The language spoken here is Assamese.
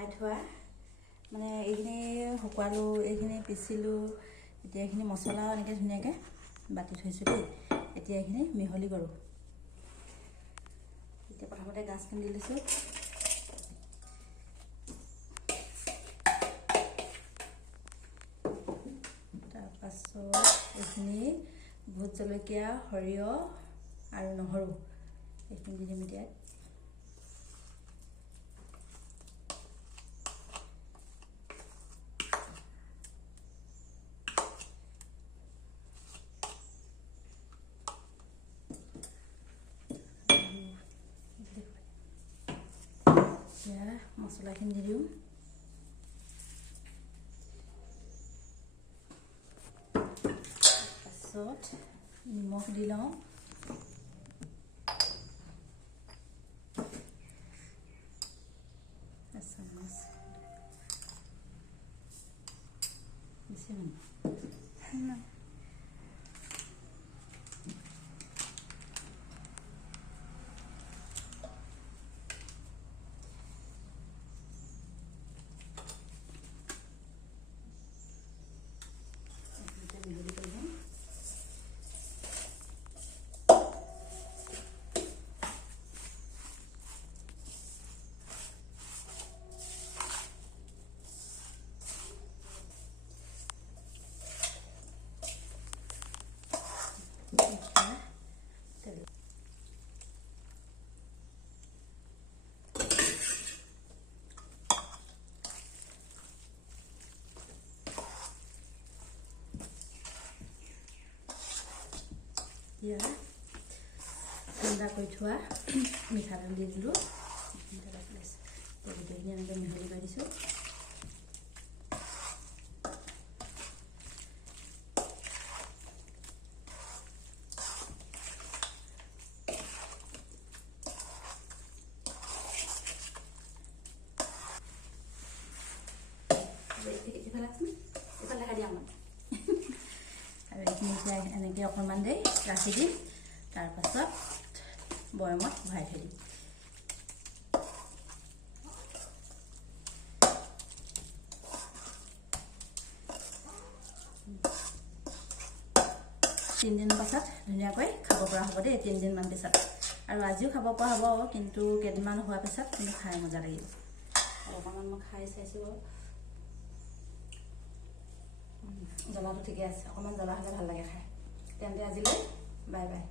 ভৰাই থোৱা মানে এইখিনি শুকুৱালোঁ, এইখিনি পিচিলোঁ, এতিয়া এইখিনি মছলাও এনেকৈ ধুনীয়াকৈ বাটি থৈছোঁ দেই। এতিয়া এইখিনি মিহলি কৰোঁ। এতিয়া প্ৰথমতে গাজখিনি দি লৈছোঁ। তাৰপাছত এইখিনি ভোট জলকীয়া, সৰিয়হ আৰু নহৰু এইখিনি দি দিম এতিয়া। মছলাখিনি দি দিওঁ। তাৰপাছত নিমখ দি লওঁ। এচামুচ বেছি এতিয়া ঠাণ্ডা কৰি থোৱা মিঠাতেল দি দিলোঁ। গোটেইখিনি এনেকৈ মিহলি কৰি দিছোঁ। আৰু এইখিনি এতিয়া এনেকৈ অকণমান দেৰি ৰাখি দিম। তাৰপাছত বৈয়ামত ভৰাই থৈ দিম। তিনিদিন পাছত ধুনীয়াকৈ খাব পৰা হ'ব দেই। 3 দিনমান পিছত আৰু আজিও খাব পৰা হ'ব, কিন্তু কেইদিনমান হোৱাৰ পিছত কিন্তু খাই মজা লাগিব। অকণমান মই খাই চাইছোঁ, জ্বলাটো ঠিকে আছে। অকণমান জ্বলা হ'লে ভাল লাগে খাই। তেন্তে আজিলৈ বাই বাই।